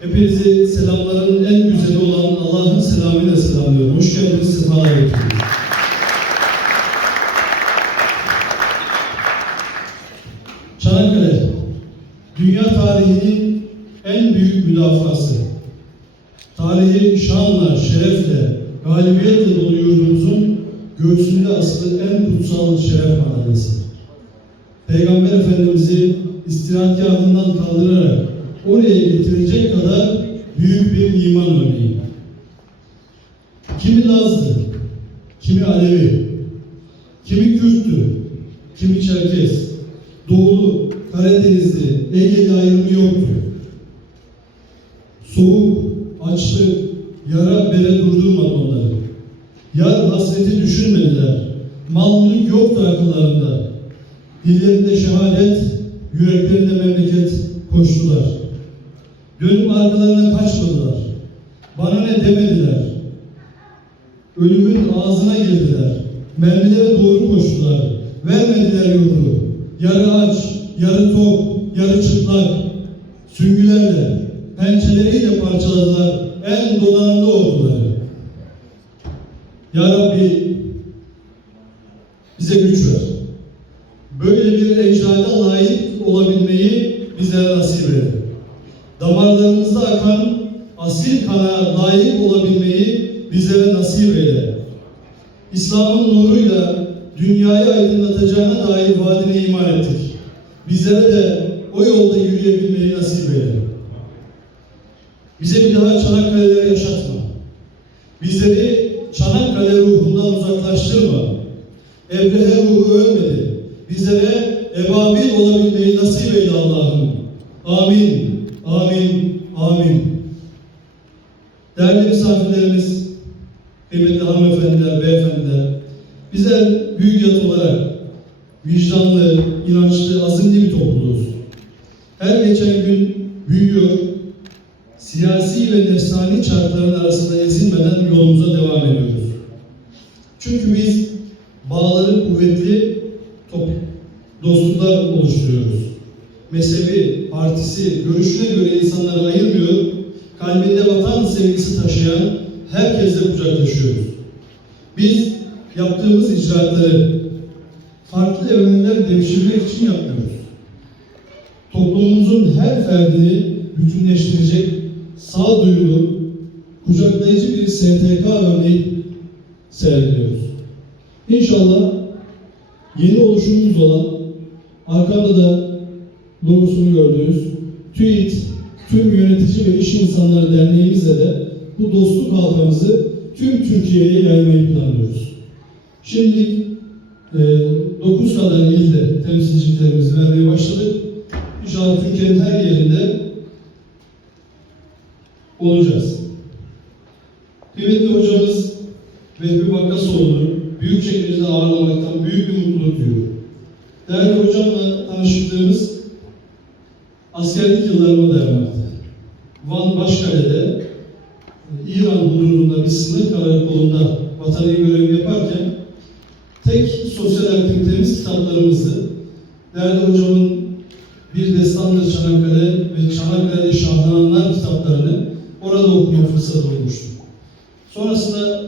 Hepinizi selamların en güzeli olan Allah'ın selamıyla selamlıyorum. Hoş geldiniz, sefalar getirdiniz. Çanakkale, dünya tarihinin en büyük müdafası. Tarihi şanla, şerefle, galibiyetle dolu yurdumuzun göğsünde asılı en kutsal şeref madalyası. Peygamber Efendimiz'i istirahatgahından kaldırarak oraya getirecek kadar büyük bir iman örneği. Kimi Lazlı, kimi Alevi, kimi Kürttü, kimi Çerkes, Doğulu, Karadenizli, Ege'li ayrımı yoktu. Soğuk, açlık, yara bere durdurmadı onları. Yar hasreti düşünmediler. Mal mülk yoktu akıllarında. Dillerinde şehadet, yüreklerinde memleket koştular. Dönüp arkalarına kaçmadılar. Bana ne demediler. Ölümün ağzına girdiler. Mermilere doğru koştular. Vermediler yurdu. Yarı aç, yarı tok, yarı çıplak. Süngülerle, pençeleriyle parçaladılar en donanımlı orduları. Ya Rabbi bize güç ver. Böyle bir ecdada layık olabilmeyi bizlere nasip eyle. Damarlarımızda akan asil kana layık olabilmeyi bizlere nasip eyle. İslam'ın nuruyla dünyayı aydınlatacağına dair vaadine iman ettik. Bizlere de o yolda yürüyebilmeyi nasip eyle. Bize bir daha Çanakkale'leri yaşatma. Bizleri Çanakkale ruhundan uzaklaştırma. Ebrehe ruhu ölmedi. Bizlere ebabil olabilmeyi nasip eyle Allah'ım. Amin, amin, amin. Değerli misafirlerimiz, kıymetli hanımefendiler, beyefendiler, bizler büyük yat olarak vicdanlı, inançlı, azimli bir topluluğuz. Her geçen gün büyüyor, siyasi ve nefsani çarkların arasında ezilmeden yolumuza devam ediyoruz. Çünkü biz bağları kuvvetli dostluklar oluşturuyoruz. Mezhebi, partisi, görüşüne göre insanları ayırmıyor, kalbinde vatan sevgisi taşıyan herkesle kucaklaşıyoruz. Biz yaptığımız icraatları farklı evrenler devşirmek için yapmıyoruz. Toplumumuzun her ferdini bütünleştirecek sağduyulu, kucaklayıcı bir STK örneği sergiliyoruz. İnşallah yeni oluşumumuz olan, arkamda da logosunu gördüğünüz TÜİT, tüm yönetici ve iş insanları derneğimizle de bu dostluk halkamızı tüm Türkiye'ye yaymayı planlıyoruz. Şimdilik e, 9 kadar ilde temsilciliklerimizi vermeye başladık. İnşallah Türkiye'nin her yerinde olacağız. Kıymetli hocamız Vehbi Vakkasoğlu'nu Büyükçekmece'de ağırlamaktan büyük bir mutluluk duyuyorum. Değerli hocamla tanıştığımız askerlik yıllarıma dayanmakta. Van Başkale'de İran hududunda bir sınır karakolunda vatani görev yaparken tek sosyal aktivitemiz kitaplarımızdı. Değerli hocamın Bir Destandır Çanakkale ve Çanakkale'de Şahlananlar kitaplarını orada okuma fırsatı olmuştu. Sonrasında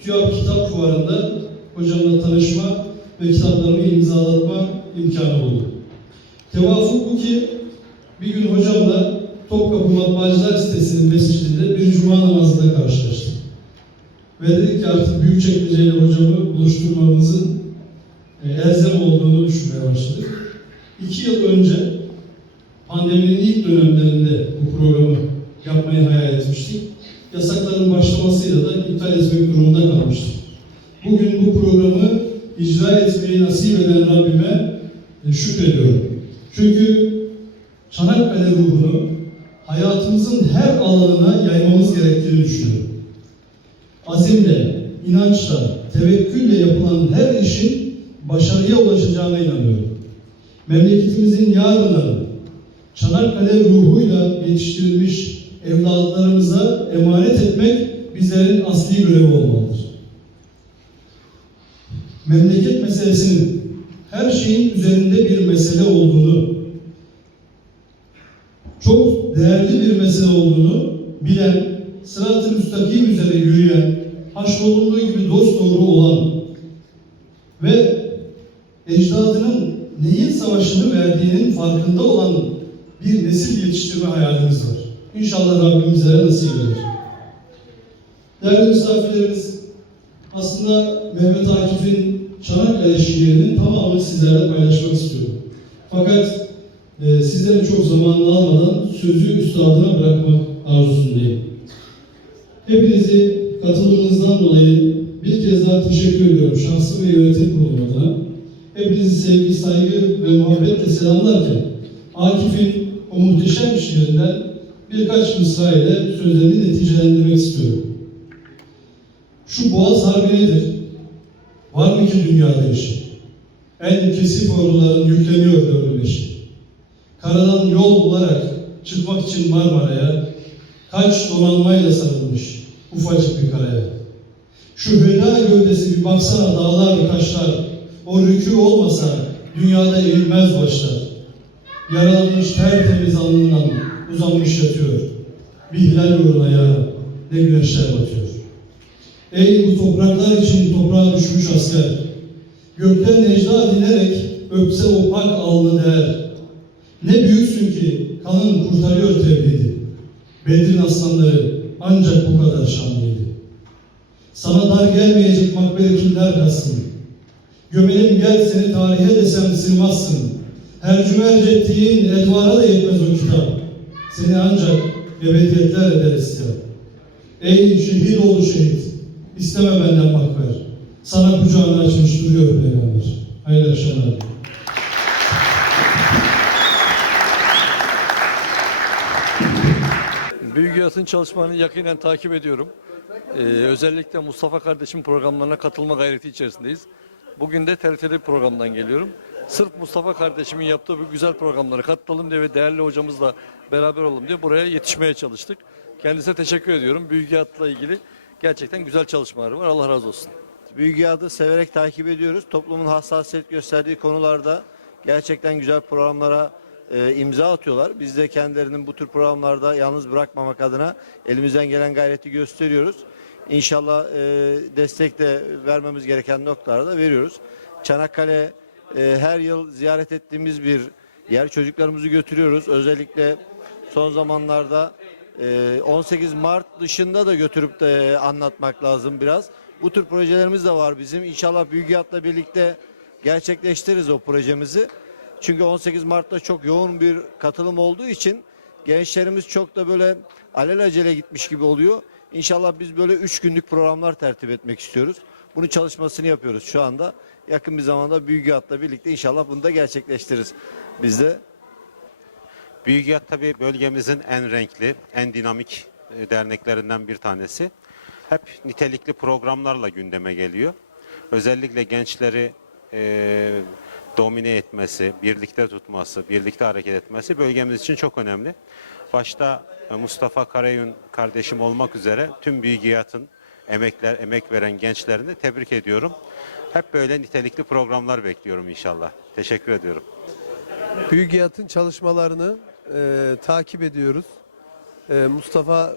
TÜYAP Kitap Fuarı'nda hocamla tanışma ve kitaplarımı imzalatma imkanı buldu. Tevafuk bu ki bir gün hocamla Topkapı Matbaacılar sitesinin mescidinde bir cuma namazında karşılaştık. Ve dedik ki artık Büyükçekmece ile hocamı buluşturmamızın e, elzem olduğunu düşünmeye başladık. İki yıl önce pandeminin ilk dönemlerinde bu programı yapmayı hayal etmiştik. Yasakların başlamasıyla da iptal etmek durumunda kalmıştık. Bugün bu programı icra etmeyi nasip eden Rabbime e, şükrediyorum. Çünkü Çanakkale ruhunu hayatımızın her alanına yaymamız gerektiğini düşünüyorum. Azimle, inançla, tevekkülle yapılan her işin başarıya ulaşacağına inanıyorum. Memleketimizin yarını Çanakkale ruhuyla yetiştirilmiş evlatlarımıza emanet etmek bizlerin asli görevi olmalıdır. Memleket meselesinin her şeyin üzerinde bir mesele olduğunu, çok değerli bir mesele olduğunu giden, sırat-ı müstakim üzere yürüyen, haşrolunduğu gibi dosdoğru olan ve ecdadının neyin savaşını verdiğinin farkında olan bir nesil yetiştirme hayalimiz var. İnşallah Rabbim nasip eder. Değerli misafirlerimiz, aslında Mehmet Akif'in Çanakkale şiirinin tamamını sizlerle paylaşmak istiyorum. Fakat e, sizlerin çok zamanını almadan sözü üstadına bırakmak arzusundayım. Hepinizi katılımınızdan dolayı bir kez daha teşekkür ediyorum şahsım ve yönetim kurulu. Hepinizi sevgi, saygı ve muhabbetle selamlarken Akif'in o muhteşem şiirinden birkaç mısra ile sözlerimi neticelendirmek istiyorum. Şu boğaz harbi nedir? Var mı ki dünyada işi? En kesif orduların yükleniyor dördü beşi. Karadan yol bularak çıkmak için Marmara'ya kaç donanmayla sarılmış ufacık bir karaya. Şu hüda gövdesi bir baksana dağlar ve taşlar, o rükû olmasa dünyada eğilmez başlar. Yaralanmış tertemiz alnından uzanmış yatıyor. Bir hilal uğruna ya ne güneşler batıyor. Ey bu topraklar için toprağa düşmüş asker, gökten necda dinerek öpse o pak alnı değer. Ne büyüksün ki kanın kurtarıyor tevhidi. Bedir'in aslanları ancak bu kadar şanlıydı. Sana dar gelmeyecek makbere kimler kalsın? Gömelim gel seni tarihe desem sığmazsın. Hercümerc ettiğin edvara da yetmez o kitap. Seni ancak ebediyetler eder isyan. Ey şehit oğlu şehit, isteme benden makber. Sana kucağını açmış duruyor peygamber. Hayırlı akşamlar. Büyük Yas'ın çalışmalarını yakinen takip ediyorum. Ee, özellikle Mustafa kardeşim programlarına katılma gayreti içerisindeyiz. Bugün de TRT'de programdan geliyorum. Sırf Mustafa kardeşimin yaptığı bu güzel programlara katılalım diye ve değerli hocamızla beraber olalım diye buraya yetişmeye çalıştık. Kendisine teşekkür ediyorum. Büyük Yat'la ilgili gerçekten güzel çalışmaları var. Allah razı olsun. Büyük Yağdı severek takip ediyoruz. Toplumun hassasiyet gösterdiği konularda gerçekten güzel programlara e, imza atıyorlar. Biz de kendilerinin bu tür programlarda yalnız bırakmamak adına elimizden gelen gayreti gösteriyoruz. İnşallah e, destek de vermemiz gereken noktalarda veriyoruz. Çanakkale e, her yıl ziyaret ettiğimiz bir yer. Çocuklarımızı götürüyoruz. Özellikle son zamanlarda e, 18 Mart dışında da götürüp de anlatmak lazım biraz. Bu tür projelerimiz de var bizim. İnşallah Büyük Yat'la birlikte gerçekleştiririz o projemizi. Çünkü 18 Mart'ta çok yoğun bir katılım olduğu için gençlerimiz çok da böyle alelacele gitmiş gibi oluyor. İnşallah biz böyle 3 günlük programlar tertip etmek istiyoruz. Bunun çalışmasını yapıyoruz şu anda. Yakın bir zamanda Büyük Yat'la birlikte inşallah bunu da gerçekleştiririz. Biz de Büyük Yat tabii bölgemizin en renkli, en dinamik e, derneklerinden bir tanesi. Hep nitelikli programlarla gündeme geliyor. Özellikle gençleri e, domine etmesi, birlikte tutması, birlikte hareket etmesi bölgemiz için çok önemli. Başta e, Mustafa Karayün kardeşim olmak üzere tüm Büyük Yat'ın emekler, emek veren gençlerini tebrik ediyorum. Hep böyle nitelikli programlar bekliyorum inşallah. Teşekkür ediyorum. Büyük Yat'ın çalışmalarını e, takip ediyoruz. E, Mustafa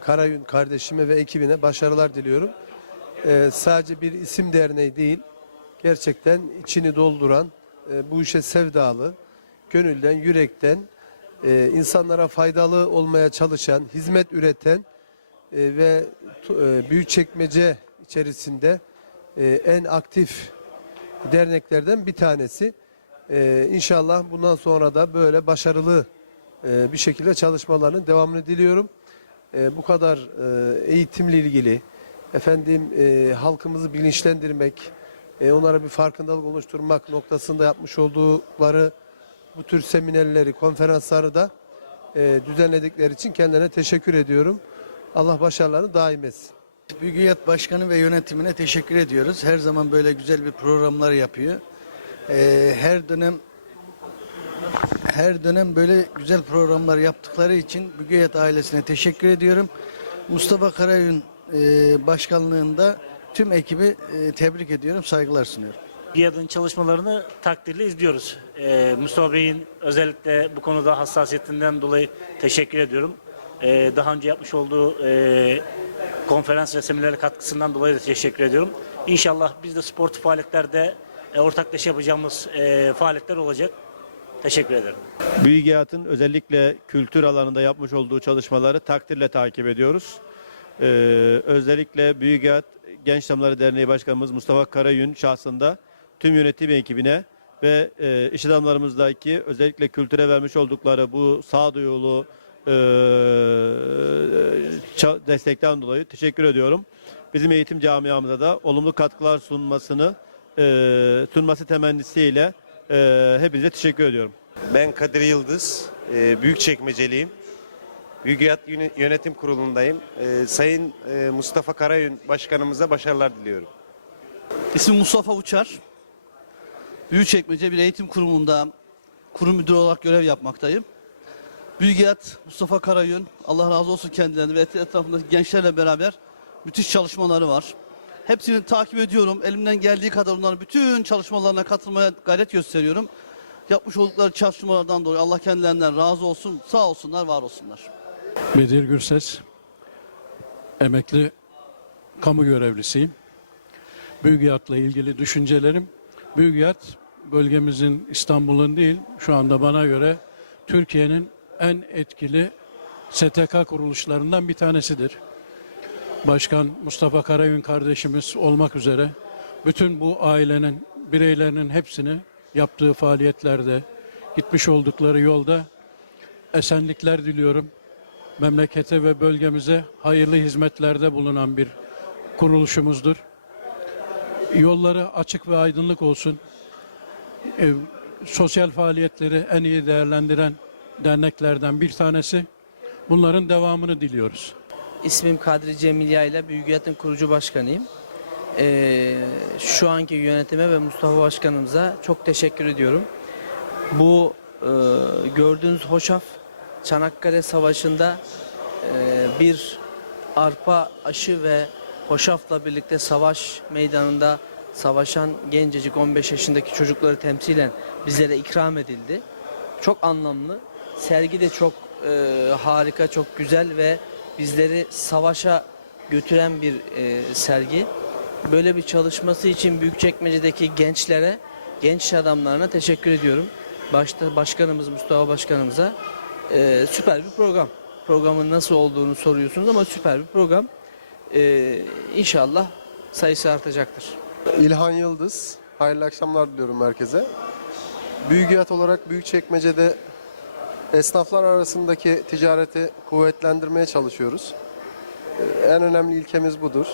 Karayün kardeşime ve ekibine başarılar diliyorum. E, sadece bir isim derneği değil, gerçekten içini dolduran, e, bu işe sevdalı, gönülden, yürekten, e, insanlara faydalı olmaya çalışan, hizmet üreten e, ve e, Büyükçekmece içerisinde e, en aktif derneklerden bir tanesi. Ee, inşallah bundan sonra da böyle başarılı e, bir şekilde çalışmalarının devamını diliyorum. Ee, bu kadar e, eğitimle ilgili, efendim e, halkımızı bilinçlendirmek, e, onlara bir farkındalık oluşturmak noktasında yapmış oldukları bu tür seminerleri, konferansları da e, düzenledikleri için kendilerine teşekkür ediyorum. Allah başarılarını daim etsin. Büyükiyat Başkanı ve yönetimine teşekkür ediyoruz. Her zaman böyle güzel bir programlar yapıyor. Ee, her dönem her dönem böyle güzel programlar yaptıkları için Büyükiyat ailesine teşekkür ediyorum. Mustafa Karayün e, başkanlığında tüm ekibi e, tebrik ediyorum, saygılar sunuyorum. BİAD'ın çalışmalarını takdirle izliyoruz. Ee, Mustafa Bey'in özellikle bu konuda hassasiyetinden dolayı teşekkür ediyorum. e, daha önce yapmış olduğu e, konferans ve seminerlere katkısından dolayı da teşekkür ediyorum. İnşallah biz de sportif faaliyetlerde e, ortaklaşa yapacağımız e, faaliyetler olacak. Teşekkür ederim. Büyükağıt'ın özellikle kültür alanında yapmış olduğu çalışmaları takdirle takip ediyoruz. Ee, özellikle Büyükağıt Genç Adamları Derneği Başkanımız Mustafa Karayün şahsında tüm yönetim ekibine ve e, iş adamlarımızdaki özellikle kültüre vermiş oldukları bu sağduyulu e, ça- destekten dolayı teşekkür ediyorum. Bizim eğitim camiamıza da olumlu katkılar sunmasını e, sunması temennisiyle e, hepinize teşekkür ediyorum. Ben Kadir Yıldız, e, Büyükçekmeceliyim. Büyükyat Yönetim Kurulu'ndayım. E, Sayın e, Mustafa Karayün Başkanımıza başarılar diliyorum. İsmim Mustafa Uçar. Büyükçekmece bir eğitim kurumunda kurum müdürü olarak görev yapmaktayım. Büyükiyat Mustafa Karayün, Allah razı olsun kendilerine ve etrafındaki gençlerle beraber müthiş çalışmaları var. Hepsini takip ediyorum. Elimden geldiği kadar onların bütün çalışmalarına katılmaya gayret gösteriyorum. Yapmış oldukları çalışmalardan dolayı Allah kendilerinden razı olsun. Sağ olsunlar, var olsunlar. Bedir Gürses, emekli kamu görevlisiyim. Büyükyat'la ilgili düşüncelerim, Büyükyat bölgemizin İstanbul'un değil, şu anda bana göre Türkiye'nin en etkili STK kuruluşlarından bir tanesidir. Başkan Mustafa Karayün kardeşimiz olmak üzere bütün bu ailenin, bireylerinin hepsini yaptığı faaliyetlerde, gitmiş oldukları yolda esenlikler diliyorum memlekete ve bölgemize hayırlı hizmetlerde bulunan bir kuruluşumuzdur. Yolları açık ve aydınlık olsun. E, sosyal faaliyetleri en iyi değerlendiren derneklerden bir tanesi. Bunların devamını diliyoruz. İsmim Kadri Cemilya ile Büyükyat'ın kurucu başkanıyım. Ee, şu anki yönetime ve Mustafa Başkanımıza çok teşekkür ediyorum. Bu e, gördüğünüz hoşaf Çanakkale Savaşı'nda e, bir arpa aşı ve hoşafla birlikte savaş meydanında savaşan gencecik 15 yaşındaki çocukları temsilen bizlere ikram edildi. Çok anlamlı. Sergi de çok e, harika, çok güzel ve bizleri savaşa götüren bir e, sergi. Böyle bir çalışması için Büyükçekmece'deki gençlere, genç adamlarına teşekkür ediyorum. Başta başkanımız Mustafa Başkanımıza e, süper bir program. Programın nasıl olduğunu soruyorsunuz ama süper bir program. E, inşallah sayısı artacaktır. İlhan Yıldız, hayırlı akşamlar diliyorum herkese. Büyükiyat olarak Büyükçekmece'de esnaflar arasındaki ticareti kuvvetlendirmeye çalışıyoruz. Ee, En önemli ilkemiz budur.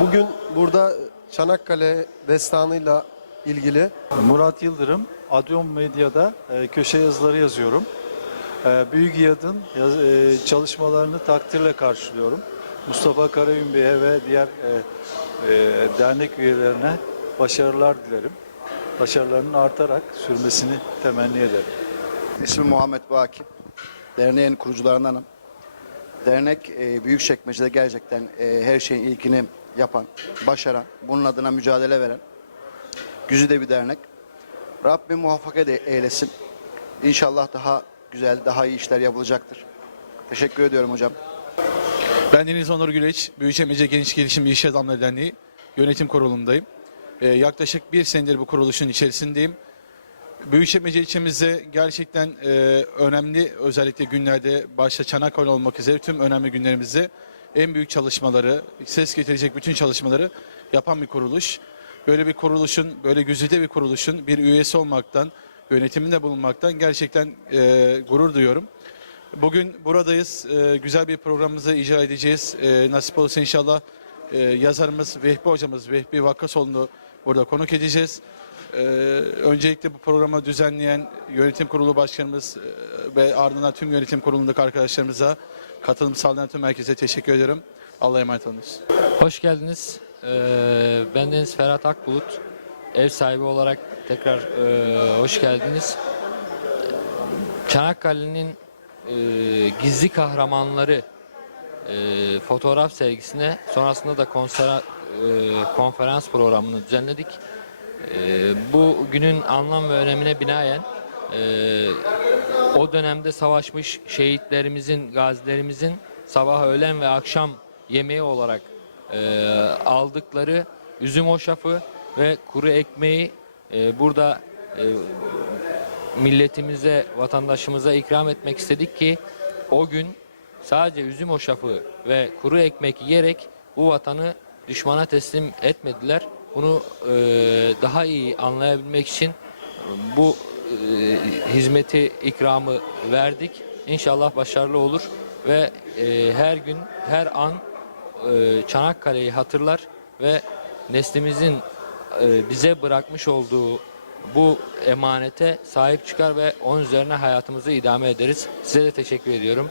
Bugün burada Çanakkale destanıyla ilgili Murat Yıldırım, Adyon Medya'da e, köşe yazıları yazıyorum. E, Büyük Yad'ın e, çalışmalarını takdirle karşılıyorum. Mustafa Karayün ve diğer e, e, dernek üyelerine başarılar dilerim. Başarılarının artarak sürmesini temenni ederim. İsmim Muhammed Baki. Derneğin kurucularındanım. Dernek Büyükçekmece'de gerçekten her şeyin ilkini yapan, başaran, bunun adına mücadele veren güzide bir dernek. Rabbim muvaffak eylesin. İnşallah daha güzel, daha iyi işler yapılacaktır. Teşekkür ediyorum hocam. Ben Deniz Onur Güleç, Büyükçekmece Genç Gelişim İş Adamları Derneği yönetim kurulundayım. Ee, yaklaşık bir senedir bu kuruluşun içerisindeyim. Büyükçekmece ilçemizde gerçekten e, önemli özellikle günlerde başta Çanakkale olmak üzere tüm önemli günlerimizde en büyük çalışmaları, ses getirecek bütün çalışmaları yapan bir kuruluş. Böyle bir kuruluşun, böyle güzide bir kuruluşun bir üyesi olmaktan, yönetiminde bulunmaktan gerçekten e, gurur duyuyorum. Bugün buradayız. Ee, güzel bir programımızı icra edeceğiz. Ee, nasip olursa inşallah e, yazarımız Vehbi hocamız Vehbi Vakkasoğlu'nu burada konuk edeceğiz. Ee, öncelikle bu programı düzenleyen yönetim kurulu başkanımız e, ve ardından tüm yönetim kurulundaki arkadaşlarımıza katılım sağlayan tüm herkese teşekkür ederim. Allah'a emanet olunuz. Hoş geldiniz. Ee, ben Deniz Ferhat Akbulut. Ev sahibi olarak tekrar e, hoş geldiniz. Çanakkale'nin e, gizli kahramanları e, fotoğraf sergisine sonrasında da konser, e, konferans programını düzenledik. E, bu günün anlam ve önemine binaen Ee, o dönemde savaşmış şehitlerimizin, gazilerimizin sabah, öğlen ve akşam yemeği olarak e, aldıkları üzüm hoşafı ve kuru ekmeği e, burada e, milletimize, vatandaşımıza ikram etmek istedik ki o gün sadece üzüm hoşafı ve kuru ekmek yiyerek bu vatanı düşmana teslim etmediler. Bunu e, daha iyi anlayabilmek için bu e, hizmeti, ikramı verdik. İnşallah başarılı olur ve her gün, her an Çanakkale'yi hatırlar ve neslimizin e, bize bırakmış olduğu bu emanete sahip çıkar ve onun üzerine hayatımızı idame ederiz. Size de teşekkür ediyorum.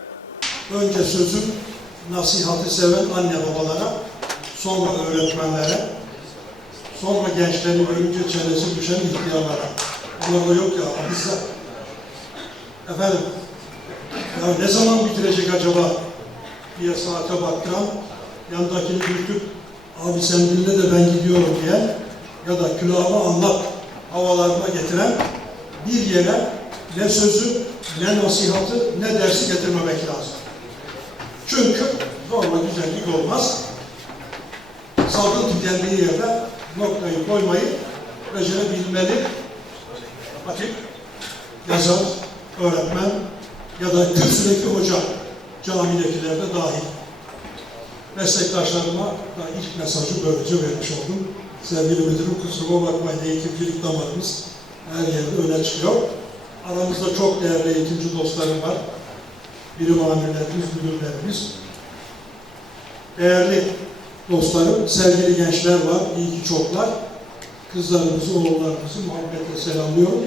Önce sözüm nasihatı seven anne babalara, sonra öğretmenlere, sonra gençleri görünce çenesi düşen ihtiyarlara. Bunlar da yok ya, bizde. Efendim, ya ne zaman bitirecek acaba diye saate baktıran, yandakini dürtüp, abi sen dinle de ben gidiyorum diye ya da külahımı anlat havalarına getiren bir yere ne sözü, ne nasihatı, ne dersi getirmemek lazım. Çünkü zorla güzellik olmaz. Sabrın tükendiği yerde noktayı koymayı becerebilmeli. Hatip, yazar, öğretmen ya da kürsüdeki hoca, camidekilerde dahil. Meslektaşlarıma da ilk mesajı böylece vermiş oldum. Sevgili müdürüm kusuruma bakmayın eğitimcilik damarımız her yerde öne çıkıyor. Aramızda çok değerli eğitimci dostlarım var. birim amirlerimiz, müdürlerimiz. Değerli dostlarım, sevgili gençler var, iyi ki çoklar. Kızlarımızı, oğullarımızı muhabbetle selamlıyorum.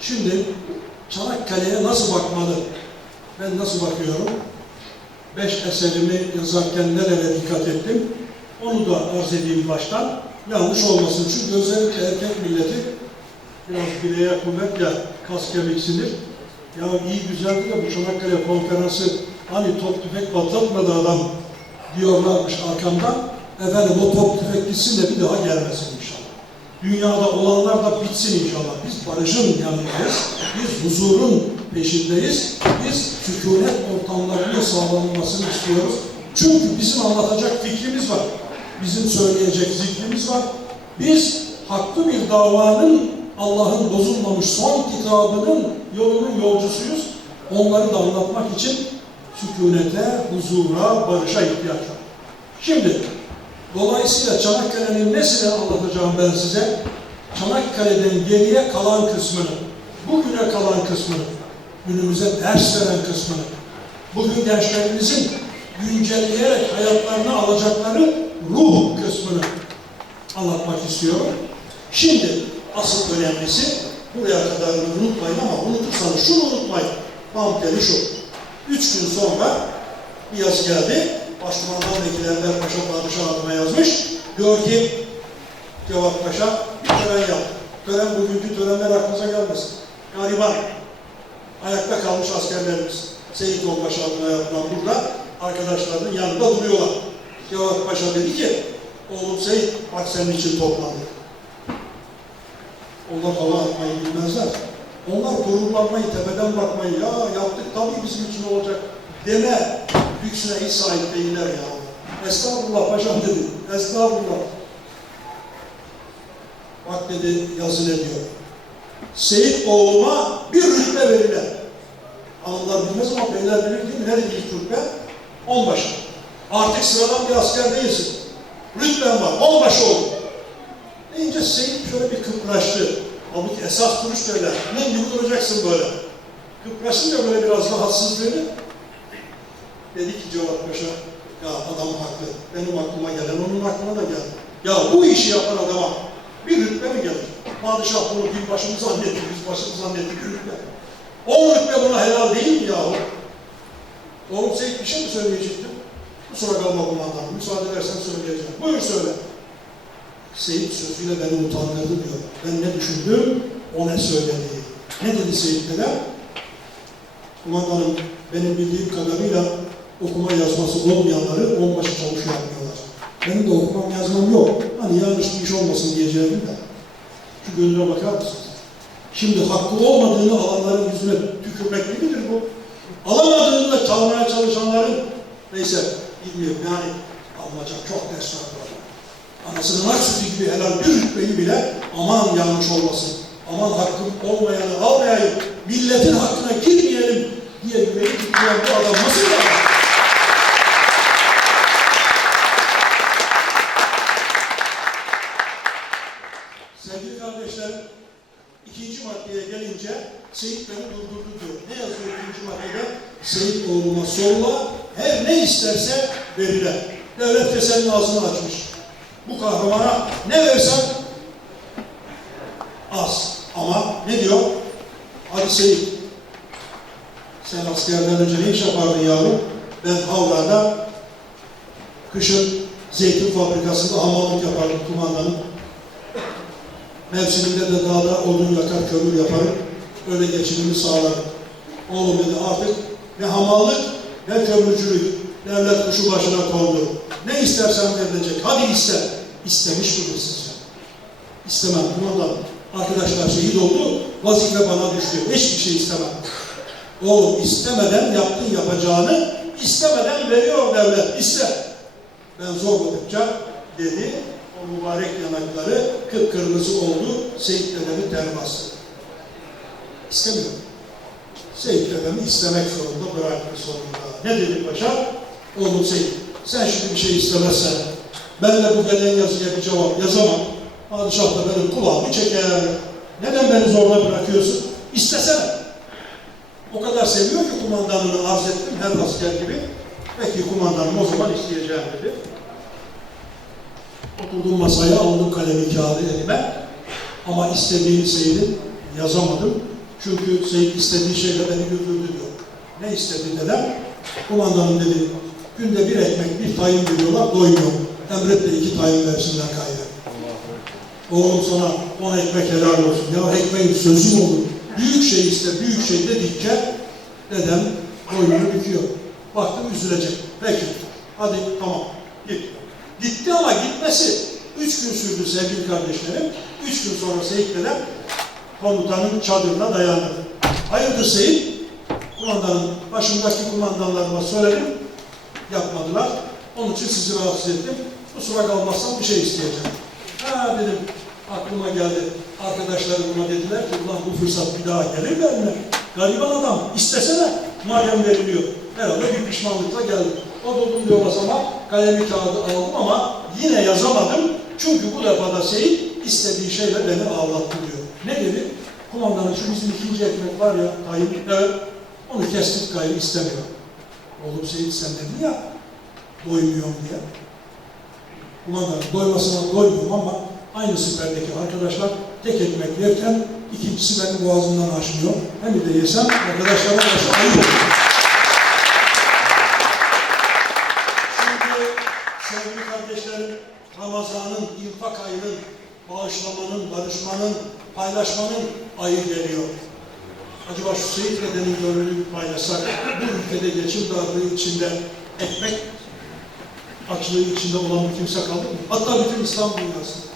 Şimdi Çanakkale'ye nasıl bakmalı? Ben nasıl bakıyorum? Beş eserimi yazarken nerelere dikkat ettim? Onu da arz edeyim baştan. Yanlış olmasın. Çünkü özellikle erkek milleti biraz bileğe kuvvetle kas kemik sinir. Ya iyi güzeldi de bu Çanakkale konferansı hani top tüfek patlatmadı adam diyorlarmış arkamdan. Efendim o top tüfek gitsin de bir daha gelmesin inşallah. Dünyada olanlar da bitsin inşallah. Biz barışın yanındayız. Biz huzurun peşindeyiz. Biz sükunet ortamlarının sağlanmasını istiyoruz. Çünkü bizim anlatacak fikrimiz var. Bizim söyleyecek zikrimiz var. Biz haklı bir davanın Allah'ın bozulmamış son kitabının yolunun yolcusuyuz. Onları da anlatmak için sükunete, huzura, barışa ihtiyaç var. Şimdi dolayısıyla Çanakkale'nin nesini anlatacağım ben size? Çanakkale'den geriye kalan kısmını, bugüne kalan kısmını, günümüze ders veren kısmını, bugün gençlerimizin güncelleyerek hayatlarına alacakları ruh kısmını anlatmak istiyorum. Şimdi asıl önemlisi buraya kadar unutmayın ama unutursanız şunu unutmayın. Banteli şu. Üç gün sonra bir yazı geldi. Başkumandan vekillerler Paşa Padişah adına yazmış. Diyor ki Cevat Paşa bir tören yaptı. Tören bugünkü törenler aklınıza gelmesin. Gariban. Ayakta kalmış askerlerimiz. Seyit Onbaşı adına yapılan burada arkadaşlarının yanında duruyorlar. Cevat Paşa dedi ki oğlum Seyit bak senin için toplandık. Onlar hava atmayı bilmezler. Onlar gururlanmayı, tepeden bakmayı, ya yaptık tabii bizim için olacak deme lüksüne hiç sahip değiller ya. Estağfurullah paşam dedi. Estağfurullah. Bak dedi yazı ne diyor. Seyit oğluma bir rütbe veriler. Hanımlar bilmez ama beyler bilir değil mi? Ne dedi ilk rütbe? Onbaşı. Artık sıradan bir asker değilsin. Rütben var. Onbaşı ol. Deyince Seyit şöyle bir kıpraştı. Halbuki esas duruş böyle. Ne gibi duracaksın böyle? Kıpraşınca böyle biraz rahatsız böyle. Dedi ki Cevat Paşa, ya adam haklı. Benim aklıma gelen onun aklına da geldi. Ya bu işi yapan adama bir rütbe mi gelir? Padişah bunu bir başımı zannetti, biz başımı zannettik rütbe. O rütbe buna helal değil mi yahu? Oğlum Seyit bir şey mi söyleyecektin? Kusura kalma kumandanım, müsaade edersen söyleyeceğim. Buyur söyle. Seyit sözüyle beni utandırdı diyor. Ben ne düşündüm, o ne söyledi. Ne dedi Seyit dede? Kumandanım, benim bildiğim kadarıyla okuma yazması olmayanları onbaşı çavuş yapmıyorlar. Benim de okumam yazmam yok. Hani yanlış bir iş olmasın diyeceğim de. Şu gönlüne bakar mısınız? Şimdi hakkı olmadığını alanların yüzüne tükürmek gibidir bu. Alamadığını da çalmaya çalışanların neyse bilmiyorum yani alınacak çok ders var. Anasının ak sütü gibi helal bir rütbeyi bile aman yanlış olmasın. Aman hakkım olmayanı almayayım. Milletin hakkına girmeyelim diye yüreği titreyen bu adam nasıl yapar? Sevgili kardeşlerim, ikinci maddeye gelince Seyit beni durdurdu diyor. Ne yazıyor ikinci maddede? Seyit oğluma solla, her ne isterse veriler. Devlet kesenin ağzını açmış. Bu kahramana ne versem az. Ama ne diyor? Hadi Seyit, sen askerden önce ne iş yapardın yavrum? Ben Havla'da kışın zeytin fabrikasında hamallık yapardım kumandanım. Mevsiminde de dağda odun yakar, kömür yaparım. Öyle geçimimi sağlarım. Oğlum dedi artık ne hamallık ne kömürcülük. Devlet kuşu başına kondu. Ne istersen verilecek. Hadi iste. İstemiş midir sizce? İstemem. Kumandan arkadaşlar şehit oldu. Vazife bana düştü. Hiçbir şey istemem. Oğlum istemeden yaptın yapacağını istemeden veriyor devlet. İste. Ben zorladıkça dedi. O mübarek yanakları kıpkırmızı oldu. Seyit dedemi ter bastı. İstemiyorum. Seyit dedemi istemek zorunda bırakmak zorunda. Ne dedi paşa? Oğlum Seyit sen şimdi bir şey istemezsen ben de bu gelen yazıya bir cevap yazamam. Padişah da benim kulağımı çeker. Neden beni zorla bırakıyorsun? İstesene. O kadar seviyor ki kumandanını arz ettim her asker gibi. Peki kumandanım o zaman isteyeceğim dedi. Oturdum masaya, aldım kalemi kağıdı elime. Ama istediğini Seyit'in yazamadım. Çünkü Seyit istediği şeyle beni götürdü diyor. Ne istedi dedem? Kumandanım dedi, günde bir ekmek, bir tayin veriyorlar, doymuyor. Emret de iki tayin versinler gayrı. Oğlum sana on ekmek helal olsun. Ya ekmeğin sözü mü olur? Büyük şey iste, büyük şey dedikçe dedem boynunu büküyor. Baktım üzülecek. Peki, hadi tamam, git. Gitti ama gitmesi üç gün sürdü sevgili kardeşlerim. Üç gün sonra Seyit dedem komutanın çadırına dayandı. Hayırdır Seyit? Kumandanın, başındaki kumandanlarıma söyledim. Yapmadılar. Onun için sizi rahatsız ettim. Kusura kalmazsam bir şey isteyeceğim. Ha dedim, aklıma geldi. Arkadaşlarım buna dediler ki, ulan bu fırsat bir daha gelir mi eline? Gariban adam, istesene. Madem veriliyor. Herhalde bir pişmanlıkla geldim. Oturdum diyor basama, kalemi kağıdı aldım ama yine yazamadım. Çünkü bu defa da Seyit istediği şeyle beni ağlattı diyor. Ne dedi? Kumandanım şu bizim ikinci ekmek var ya, kayın, evet. Onu kestik gayrı istemiyor. Oğlum Seyit sen dedin ya, doymuyorum diye. Kumandanım doymasına doymuyorum ama aynı siperdeki arkadaşlar tek ekmek yerken ikincisi benim boğazımdan aşmıyor. Hem de yesem arkadaşlara başı ayıp olur. Şimdi sevgili kardeşlerim, Ramazan'ın, infak ayının, bağışlamanın, barışmanın, paylaşmanın ayı geliyor. Acaba şu Seyit Dede'nin gönlünü paylaşsak, bu ülkede geçim darlığı içinde, ekmek açlığı içinde olan bir kimse kaldı mı? Hatta bütün İslam dünyası.